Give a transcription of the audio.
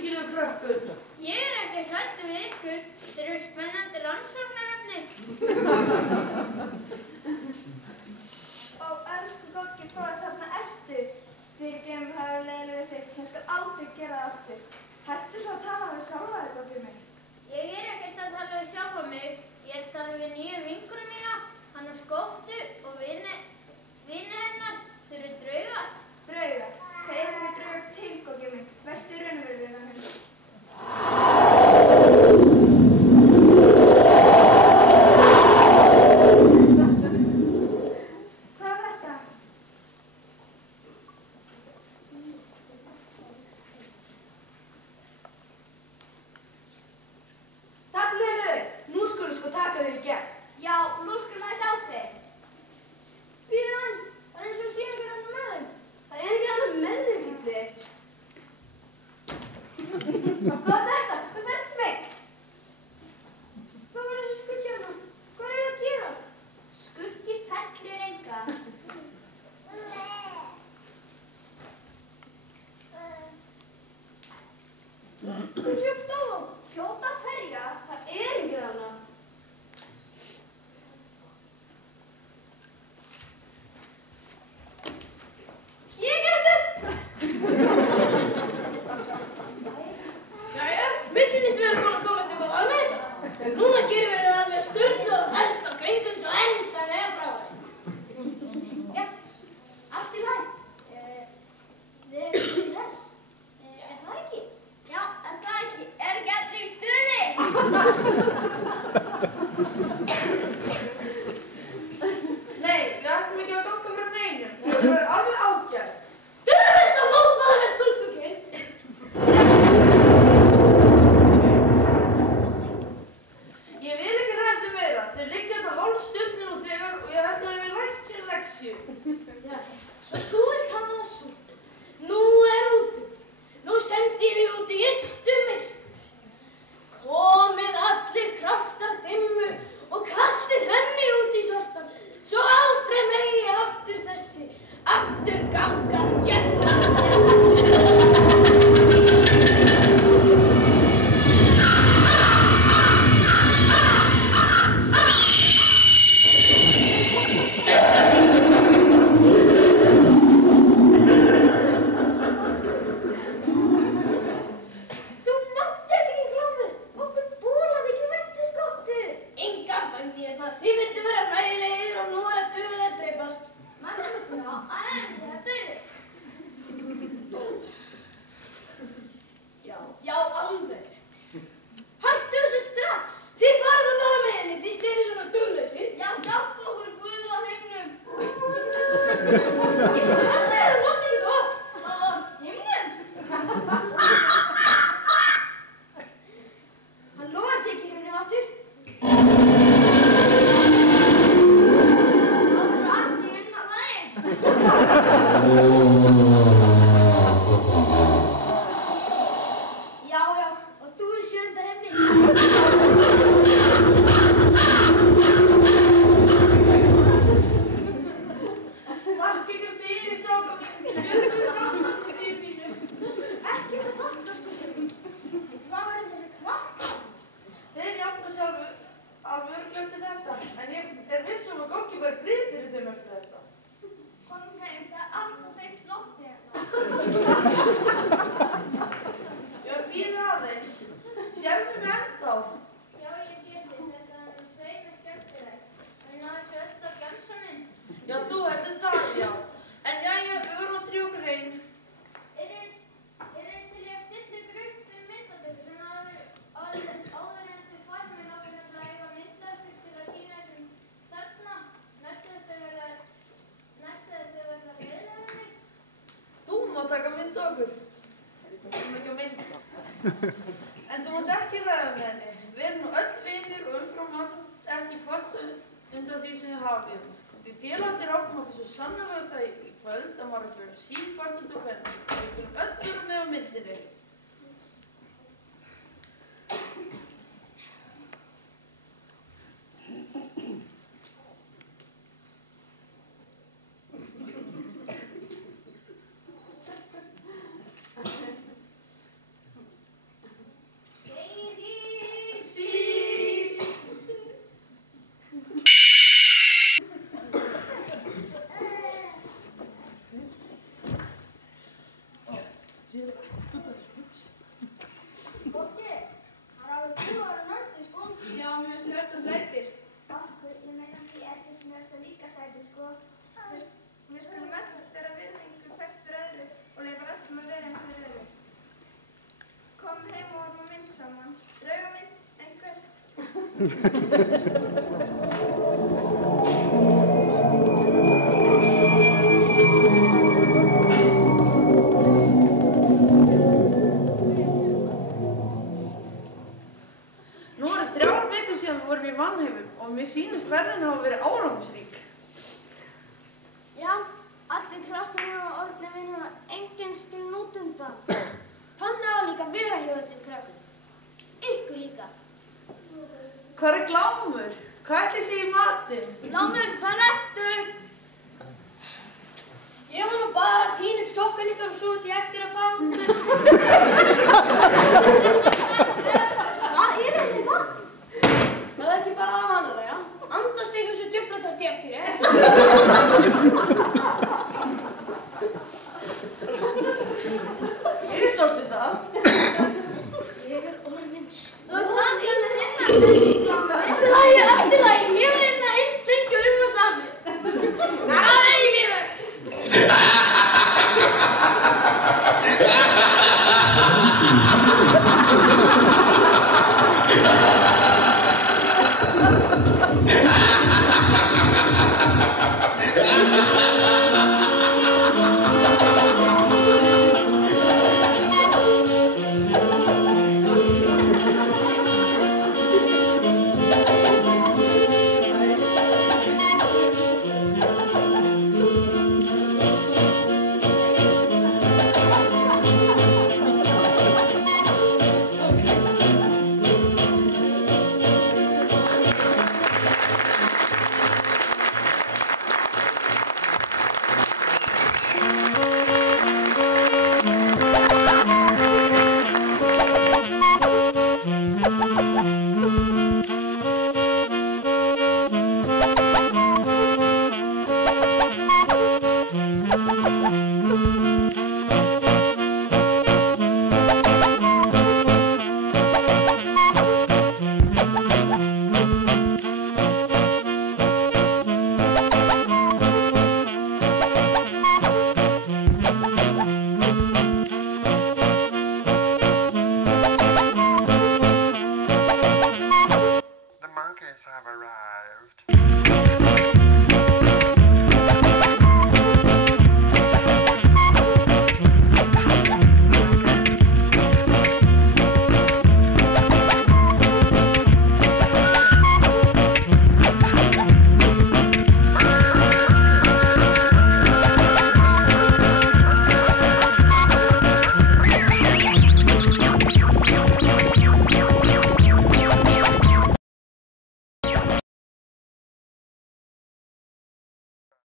íbyggilegu krökkur? Ég ekki hræddur við ykkur. Þeir eru spennandi rannsóknarefni. Ó, elsku Goggi, þarna ertu. Fyrirgefðu það eru leiðileg við þig. Ég skal aldrei gera það aftur. Hættu svo að tala við sjálfa þig, Goggi minn. Ég ekkert að tala við sjálfa mig. Ég að tala við nýju vinkonum mína, hana Skottu og vini hennar. Þeir eru draugar. Draugar? Þeir eru draugar til, Goggi minn. Vertu raunverulega minn. Hvað er þetta? Þarna eru þau. Nú skulum sko taka þau í gegn. Já, nú skulum aðeins á þig. Bíðið aðeins. Það er eins og sé ekki hann með þeim. Það er ekki hann með þeim, fylgði. Hvað er þetta? Hvað fælt mig? Hvað var þessi skuggi hana? Hvað er það að gera? Skuggi fellir enga. Þú hljópst á þá. Hljóta hverja? Það er ekki hana. Ég gert þetta! Jæja, mér sýnist við erum búin að komast upp á það með þetta. Núna gerum við það með Sturlu og helst á göngum svo endanlega frá það. Já, allt í lagi. Við erum til þess. Er það ekki? Já, er það ekki? Er ekki allir í stuði? Nei, við ætlum ekki að ganga frá neinum. Það er alveg ágætt. Durfist að mótmæla með stúlkukind. Ég vil ekki ræða meira. Þeir liggja þetta hálf stund nú þegar og ég held að þau vil lært sér leksju. Já, svo þú vilt hafa það svo. Nú er úti. Nú sendi ég þig út í ystumir. Komið allir kraftar dimmu og kastið henni út í svartan. Svo aldrei megi aftur þessi afturganga djöfla. Þú mátti ekki glámið. Okkur bólaði ekki vændi Skottu. Enga vændi hérna. Þið vildu vera hræðilegir og nú er að döða að dreipast. Mamma, já, það er döði. Já, alveg rétt. Hættu þessu strax. Þið farðu bara með henni. Þið styrið svona duglausir. Já, hjálp okkur Guð á himnum. Ég sagði þér að nota ekki það. Á himnum? Hann lofaði sig ekki himnum aftur. Það verður allt í vinna lagi. Já, og þú er sjönda himni. Takk ykkur fyrir, stráka mín. Gjörðu gaman skrif mínu. Ekki þetta þakka, sko. Hvað var þessi krakkar? Þeir jafna sjálfu alveg örugglega eftir þetta. En ég er viss að Goggi var frið fyrir þeim eftir þetta. Komum heim, það er allt og þeitt lofti hérna. Já, bíða aðeins. Sérðu mig ennþá? Já, ég sé þig. Þetta er sveimur skemmtilegt. Það náðu svo öll á gemsaninn. Já, þú heldur það, já. En jæja, við vorum að drífa okkur heim. Eru þið til í að stilla ykkur upp fyrir myndaldöku sem áður en þið farum við náttúrulega að eiga myndaldöku til að sýna þessum þarna? Næstu þess að verða reyðlega við mig? Þú má taka mynd á okkur. Þú má ekki að mynda. En þú mátt ekki ræða með henni. Við erum nú öll vinir og umfram allt ekki kvarta undan því sem þið hafið. Við félagarnir ákveðum okkur svo sannarlega það í kvöld að maður ekki verið síkvartandi og hvernig. Við skulum öll vera með á myndinni. Nú eru 3 vikur síðan við vorum í Mannheimum og mér sýnist ferðin hafa verið árangursrík. Já, allir krakkarnir á orðinu vinnum að enginn skil út undan. Þannig á líka að vera hjá öllum krakkum. Ykkur líka. Hvar er Glámur? Hvað ætli sé í matinn? Glámur, hvað ertu? Ég var nú bara að tína upp sokkalíkar og svo til eftir að fara út. Hvað er þetta vatn? Er það ekki bara að vanara, já? Andast eitthvað svo djöflatart í eftir, Ég svolítið það. Ég er orðin það er eftir lagi. Ég var einna eins lengi og það sami. Það er eilífur. Ha ha ha ha!